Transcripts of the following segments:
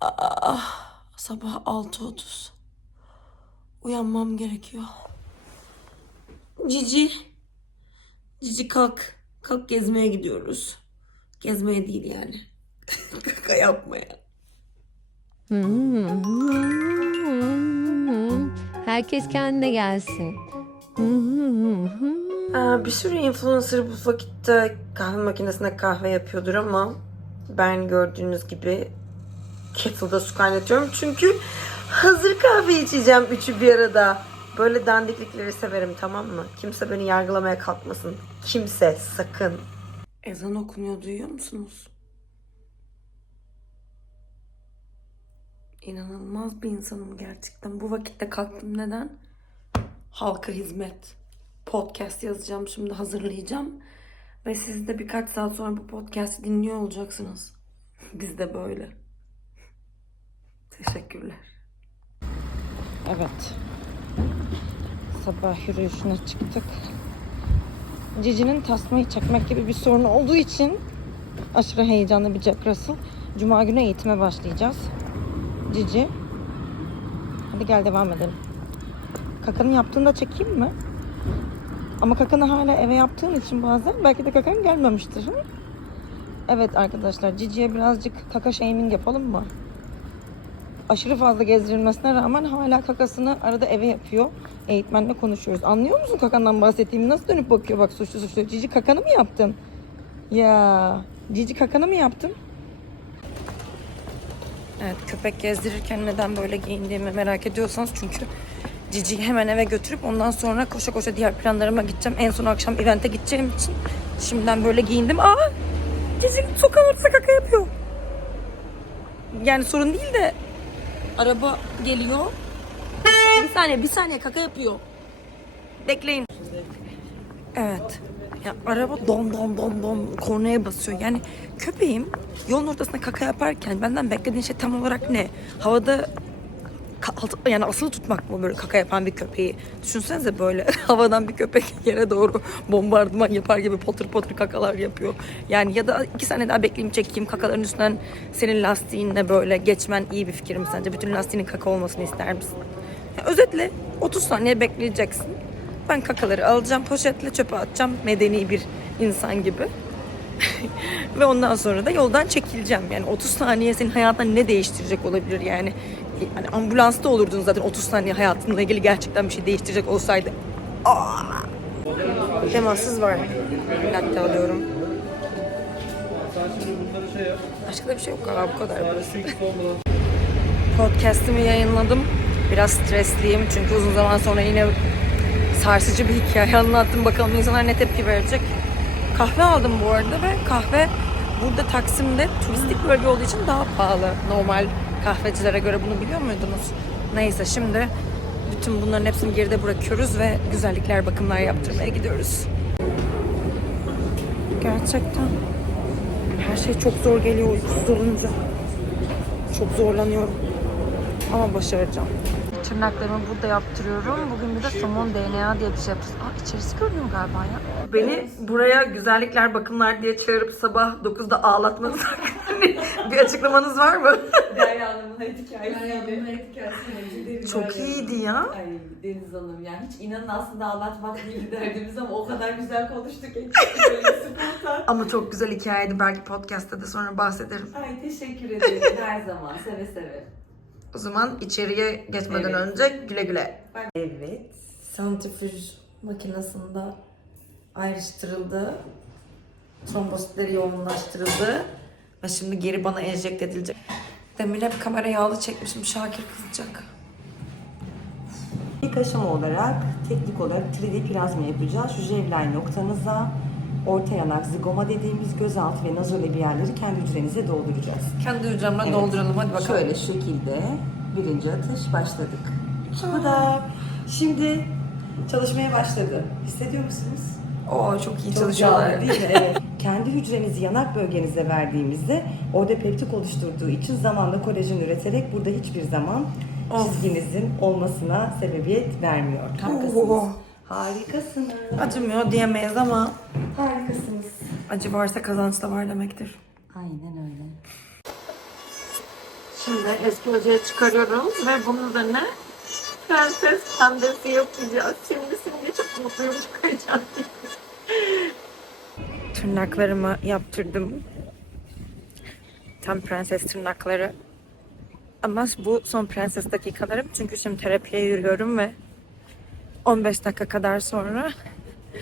Ah, sabah 6.30. Uyanmam gerekiyor. Cici. Cici kalk. Kalk gezmeye gidiyoruz. Gezmeye değil yani. Kaka yapmaya. Herkes kendine gelsin. Aa, bir sürü influencer bu vakitte kahve makinesinde kahve yapıyordur ama ben gördüğünüz gibi kettle'da su kaynatıyorum. Çünkü hazır kahve içeceğim üçü bir arada. Böyle dandiklikleri severim tamam mı? Kimse beni yargılamaya kalkmasın. Kimse sakın. Ezan okunuyor duyuyor musunuz? İnanılmaz bir insanım gerçekten. Bu vakitte kalktım neden? Halka hizmet podcast yazacağım şimdi hazırlayacağım. Ve siz de birkaç saat sonra bu podcast'i dinliyor olacaksınız. Biz de böyle. Teşekkürler. Evet. Sabah yürüyüşüne çıktık. Cici'nin tasmayı çekmek gibi bir sorun olduğu için aşırı heyecanlı bir Jack Russell. Cuma günü eğitime başlayacağız. Cici. Hadi gel devam edelim. Kakanı yaptığında çekeyim mi? Ama kakanı hala eve yaptığın için bazen belki de kakan gelmemiştir. Hı? Evet arkadaşlar Cici'ye birazcık kaka shaming yapalım mı? Aşırı fazla gezdirilmesine rağmen hala kakasını arada eve yapıyor. Eğitmenle konuşuyoruz. Anlıyor musun kakandan bahsettiğimi? Nasıl dönüp bakıyor bak suçlu suçlu. Cici kakanı mı yaptın? Ya Cici kakanı mı yaptın? Evet köpek gezdirirken neden böyle giyindiğimi merak ediyorsanız çünkü Cici'yi hemen eve götürüp ondan sonra koşa koşa diğer planlarıma gideceğim. En son akşam evente gideceğim için şimdiden böyle giyindim. Aa Cici sokağın ortasında kaka yapıyor. Yani sorun değil de Araba geliyor. Bir saniye, bir saniye kaka yapıyor. Bekleyin. Evet. Ya araba dom dom dom dom kornaya basıyor. Yani köpeğim yolun ortasında kaka yaparken benden beklediğin şey tam olarak ne? Havada alt- yani asılı tutmak mı böyle kaka yapan bir köpeği? Düşünsenize böyle havadan bir köpek yere doğru bombardıman yapar gibi potır potır kakalar yapıyor. Yani ya da iki saniye daha bekleyeyim çekeyim kakaların üstünden senin lastiğinle böyle geçmen iyi bir fikir mi sence? Bütün lastiğinin kaka olmasını ister misin? Ya özetle 30 saniye bekleyeceksin. Ben kakaları alacağım poşetle çöpe atacağım medeni bir insan gibi. Ve ondan sonra da yoldan çekileceğim. Yani 30 saniye senin hayatında ne değiştirecek olabilir yani? Yani ambulansta olurdun zaten 30 saniye hayatınla ilgili gerçekten bir şey değiştirecek olsaydı. Aa! Temassız var. Latte alıyorum. Başka da bir şey yok galiba bu kadar. Podcast'imi yayınladım. Biraz stresliyim çünkü uzun zaman sonra yine sarsıcı bir hikaye anlattım. Bakalım insanlar ne tepki verecek. Kahve aldım bu arada ve kahve burada Taksim'de turistik bölge olduğu için daha pahalı. Normal kahvecilere göre bunu biliyor muydunuz? Neyse şimdi bütün bunların hepsini geride bırakıyoruz ve güzellikler bakımlar yaptırmaya gidiyoruz. Gerçekten her şey çok zor geliyor uykusuz olunca. Çok zorlanıyorum. Ama başaracağım. Tırnaklarımı burada yaptırıyorum. Bugün bir de somon DNA diye bir şey yapacağız. Aa içerisi görünüyor galiba ya. Beni buraya güzellikler bakımlar diye çağırıp sabah 9'da ağlatmanız hakkında bir açıklamanız var mı? Derya Hanım'ın hayat hikayesi. Derya Hanım'ın hayat hikayesi. Çok iyiydi ya. Ay Deniz Hanım yani hiç inanın aslında ağlatmak değildi derdimiz ama o kadar güzel konuştuk ki böyle spontan. Ama çok güzel hikayeydi. Belki podcast'ta da sonra bahsederim. Ay teşekkür ederim her zaman seve seve. O zaman içeriye geçmeden Evet. önce güle güle. Evet. Santrifüj makinesinde ayrıştırıldı. Trombositleri yoğunlaştırıldı. Ve şimdi geri bana enjekte edilecek. Demin hep kamera yağlı çekmişim. Şakir kızacak. İlk aşama olarak teknik olarak 3D plazma yapacağız. Şu J-line noktanıza orta yanak zigoma dediğimiz gözaltı ve nazoleli yerleri kendi hücrenize dolduracağız. Kendi hücremle Evet. dolduralım. Hadi bakalım. Şöyle şekilde birinci atış başladık. Bu da şimdi çalışmaya başladı. Hissediyor musunuz? Oo çok iyi Çok çalışıyorlar. canlı değil mi? Evet. Kendi hücrenizi yanak bölgenize verdiğimizde orada peptik oluşturduğu için zamanla kolajen üreterek burada hiçbir zaman Of. çizginizin olmasına sebebiyet vermiyor. Harikasınız. Harikasınız. Acımıyor diyemeyiz ama Harikasınız. acı varsa kazanç da var demektir. Aynen öyle. Şimdi eski hocaya çıkarıyoruz ve bunun üzerine prenses pembesi yapacağız. Şimdi şimdi çok mutluyum çıkaracağım. Tırnaklarımı yaptırdım. Tam prenses tırnakları. Ama bu son prenses dakikalarım. Çünkü şimdi terapiye yürüyorum ve 15 dakika kadar sonra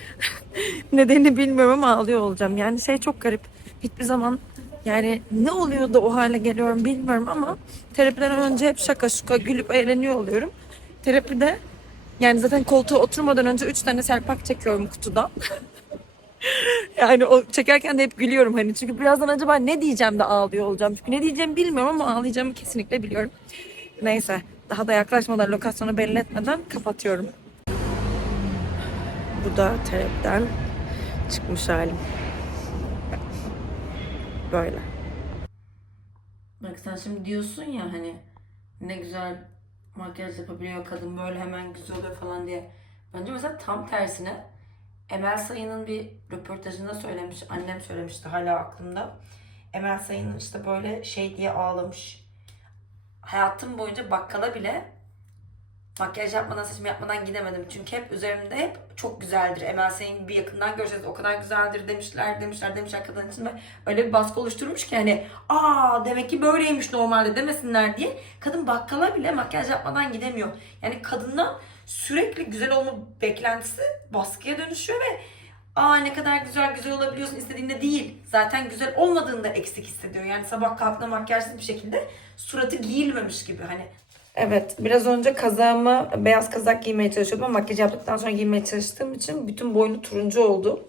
nedenini bilmiyorum ama ağlıyor olacağım. Yani şey çok garip. Hiçbir zaman yani ne oluyor da o hale geliyorum bilmiyorum ama terapiden önce hep şaka şuka gülüp eğleniyor oluyorum. Terapide yani zaten koltuğa oturmadan önce 3 tane selpak çekiyorum kutudan. Yani o çekerken de hep gülüyorum hani çünkü birazdan acaba ne diyeceğim de ağlıyor olacağım. Çünkü ne diyeceğimi bilmiyorum ama ağlayacağımı kesinlikle biliyorum. Neyse daha da yaklaşmadan lokasyonu belli etmeden kapatıyorum. Bu da terapten çıkmış halim. Böyle. Bak sen şimdi diyorsun ya hani ne güzel makyaj yapabiliyor kadın böyle hemen güzel oluyor falan diye. Bence mesela tam tersine Emel Sayın'ın bir röportajında söylemiş, annem söylemişti hala aklımda. Emel Sayın işte böyle şey diye ağlamış. Hayatım boyunca bakkala bile makyaj yapmadan, saçımı yapmadan gidemedim. Çünkü hep üzerimde hep çok güzeldir. Emel Sayın bir yakından göreceğiz o kadar güzeldir demişler, demişler, demişler kadın için ve öyle bir baskı oluşturmuş ki hani aa demek ki böyleymiş normalde demesinler diye kadın bakkala bile makyaj yapmadan gidemiyor. Yani kadından sürekli güzel olma beklentisi baskıya dönüşüyor ve aa ne kadar güzel güzel olabiliyorsun istediğinde değil. Zaten güzel olmadığında eksik hissediyor. Yani sabah kalktığında makyajsız bir şekilde suratı giyilmemiş gibi hani. Evet biraz önce kazağımı beyaz kazak giymeye çalışıyordum ama makyaj yaptıktan sonra giymeye çalıştığım için bütün boynu turuncu oldu.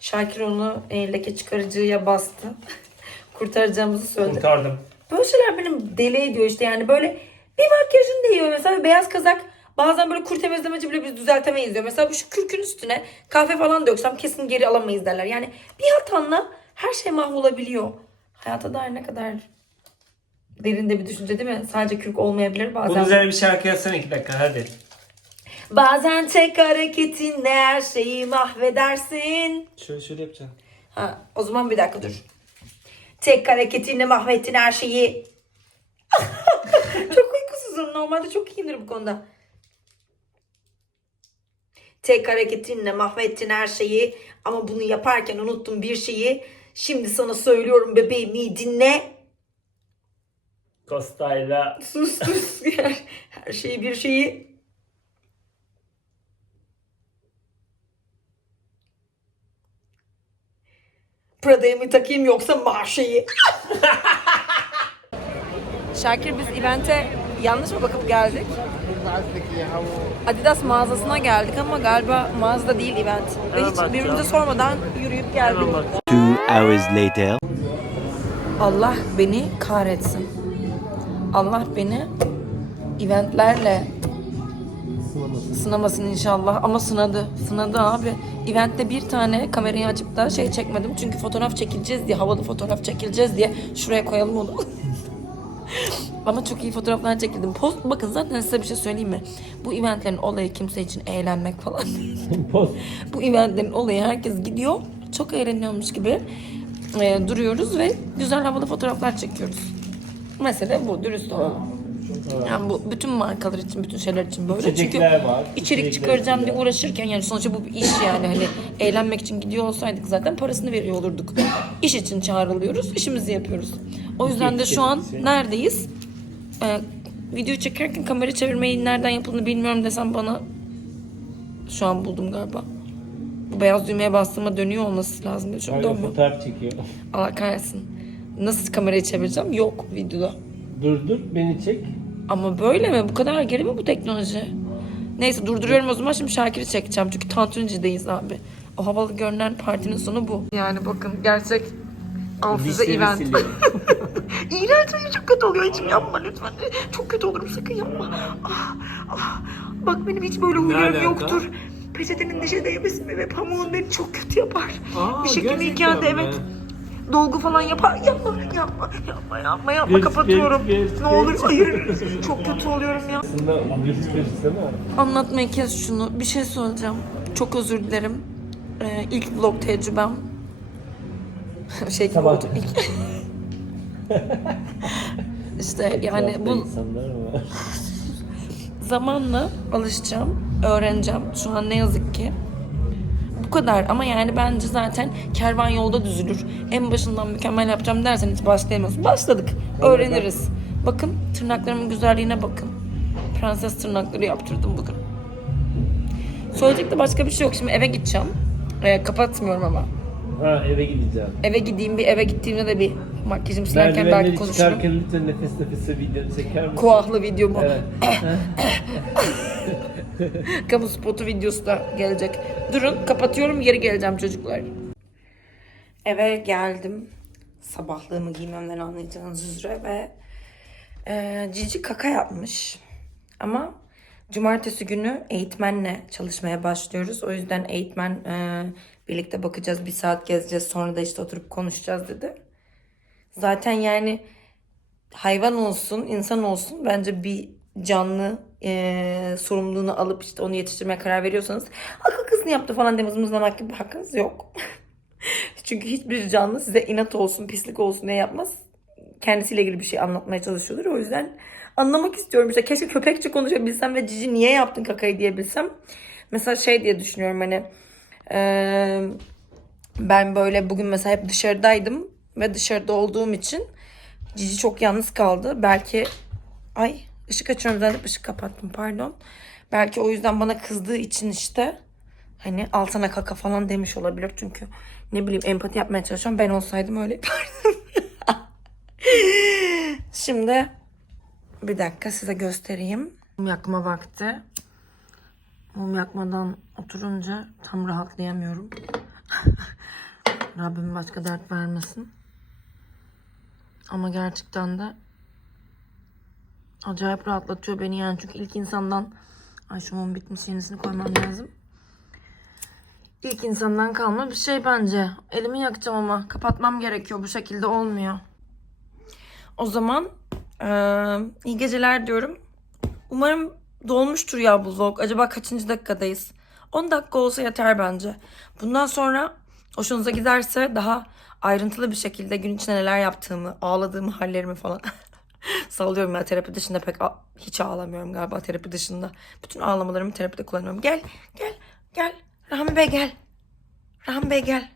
Şakir onu e, leke çıkarıcıya bastı. Kurtaracağımızı söyledi. Kurtardım. Böyle şeyler benim deli ediyor işte yani böyle bir makyajın değiyor mesela beyaz kazak bazen böyle kur temizlemeci bile biz düzeltemeyiz diyor. Mesela bu şu kürkün üstüne kahve falan döksem kesin geri alamayız derler. Yani bir hatanla her şey mahvolabiliyor. Hayata dair ne kadar derinde bir düşünce değil mi? Sadece kürk olmayabilir Bunun bazen. üzerine bir şarkı yazsana iki dakika hadi. Bazen tek hareketinle her şeyi mahvedersin. Şöyle şöyle yapacağım. Ha, o zaman bir dakika dur. Tek hareketinle mahvettin her şeyi. çok uykusuzum. Normalde çok iyiyimdir bu konuda. Tek hareketinle mahvettin her şeyi ama bunu yaparken unuttum bir şeyi. Şimdi sana söylüyorum bebeğim iyi dinle. Kostayla. Sus sus. her, her şeyi bir şeyi. Prada'yı mı takayım yoksa marşayı? Şakir biz evente yanlış mı bakıp geldik? Adidas mağazasına geldik ama galiba mağazada değil event. Ve hiç birbirimize sormadan yürüyüp geldik. Two hours later. Allah beni kahretsin. Allah beni eventlerle sınamasın inşallah ama sınadı. Sınadı abi. Eventte bir tane kamerayı açıp da şey çekmedim. Çünkü fotoğraf çekileceğiz diye, havalı fotoğraf çekileceğiz diye şuraya koyalım onu. ama çok iyi fotoğraflar çekildim. Post, bakın zaten size bir şey söyleyeyim mi? Bu eventlerin olayı kimse için eğlenmek falan. Bu eventlerin olayı herkes gidiyor. Çok eğleniyormuş gibi e, duruyoruz ve güzel havalı fotoğraflar çekiyoruz. Mesele bu, dürüst olalım. Yani bu bütün markalar için, bütün şeyler için böyle. Çünkü İçecekler var. içerik İçecekler çıkaracağım diye uğraşırken yani sonuçta bu bir iş yani hani eğlenmek için gidiyor olsaydık zaten parasını veriyor olurduk. İş için çağrılıyoruz, işimizi yapıyoruz. O yüzden de şu an neredeyiz? Ee, videoyu çekerken kamera çevirmeyi nereden yapıldığını bilmiyorum desem bana şu an buldum galiba. Bu beyaz düğmeye bastığıma dönüyor olması lazım. An Öyle dönmüyor. fotoğraf çekiyor. Allah kahretsin. Nasıl kamerayı çevireceğim? Yok videoda. Dur dur beni çek. Ama böyle mi? Bu kadar geri mi bu teknoloji? Neyse durduruyorum o zaman şimdi Şakir'i çekeceğim. Çünkü Tantunci'deyiz abi. O havalı görünen partinin sonu bu. Yani bakın gerçek amfize Dişleri event. siliyor. İğrenç ay, çok kötü oluyor içim yapma lütfen. Çok kötü olurum sakın yapma. Ah, ah. Bak benim hiç böyle huylarım alaka? yoktur. Peçetenin dişe değmesi ve pamuğun beni çok kötü yapar. Aa, bir şekilde gerçekten iken de mi? evet dolgu falan yapar. Yapma, yapma, yapma, yapma, yapma. Geç, Kapatıyorum. geç, geç, ne olur, geç. hayır. Çok kötü oluyorum ya. Aslında virüs versene. Anlatmayı kes şunu. Bir şey söyleyeceğim. Çok özür dilerim. Ee, ilk vlog tecrübem. şey gibi Sabah. oldu. İlk... İşte yani Etrafta bu insanlar var. zamanla alışacağım, öğreneceğim. Şu an ne yazık ki. Bu kadar ama yani bence zaten kervan yolda düzülür. En başından mükemmel yapacağım dersen hiç başlayamıyorsun. Başladık. Öğreniriz. Bakın tırnaklarımın güzelliğine bakın. Prenses tırnakları yaptırdım bugün. Söyleyecek de başka bir şey yok. Şimdi eve gideceğim. Ee, kapatmıyorum ama. Ha eve gideceğim. Eve gideyim bir eve gittiğimde de bir makyajımı silerken belki Merdivenleri konuşurum. çıkarken lütfen nefes nefese video çeker misin? Koahlı videomu. Evet. Kamu spotu videosu da gelecek. Durun kapatıyorum geri geleceğim çocuklar. Eve geldim. Sabahlığımı giymemden anlayacağınız üzere ve e, Cici kaka yapmış. Ama cumartesi günü eğitmenle çalışmaya başlıyoruz. O yüzden eğitmen e, birlikte bakacağız. Bir saat gezeceğiz. Sonra da işte oturup konuşacağız dedi. Zaten yani hayvan olsun, insan olsun bence bir canlı eee, sorumluluğunu alıp işte onu yetiştirmeye karar veriyorsanız akıl kız ne yaptı falan diye mızmızlamak gibi hakkınız yok. Çünkü hiçbir canlı size inat olsun, pislik olsun diye yapmaz. Kendisiyle ilgili bir şey anlatmaya çalışıyordur. O yüzden anlamak istiyorum. İşte keşke köpekçe konuşabilsem ve Cici niye yaptın kakayı diyebilsem. Mesela şey diye düşünüyorum hani eee, ben böyle bugün mesela hep dışarıdaydım ve dışarıda olduğum için Cici çok yalnız kaldı. Belki ay ışık açıyorum zaten ışık kapattım pardon. Belki o yüzden bana kızdığı için işte hani altına kaka falan demiş olabilir. Çünkü ne bileyim empati yapmaya çalışıyorum. Ben olsaydım öyle yapardım. Şimdi bir dakika size göstereyim. Mum yakma vakti. Mum yakmadan oturunca tam rahatlayamıyorum. Rabbim başka dert vermesin. Ama gerçekten de acayip rahatlatıyor beni yani. Çünkü ilk insandan... Ay şu mum bitmiş yenisini koymam lazım. İlk insandan kalma bir şey bence. Elimi yakacağım ama kapatmam gerekiyor. Bu şekilde olmuyor. O zaman eee, iyi geceler diyorum. Umarım dolmuştur ya bu vlog. Acaba kaçıncı dakikadayız? 10 dakika olsa yeter bence. Bundan sonra hoşunuza giderse daha ayrıntılı bir şekilde gün içinde neler yaptığımı, ağladığım hallerimi falan sallıyorum ya terapi dışında pek hiç ağlamıyorum galiba terapi dışında. Bütün ağlamalarımı terapide kullanıyorum. Gel, gel, gel. Rahmi Bey gel. Rahmi Bey gel.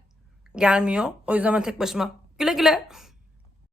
Gelmiyor. O yüzden ben tek başıma. Güle güle.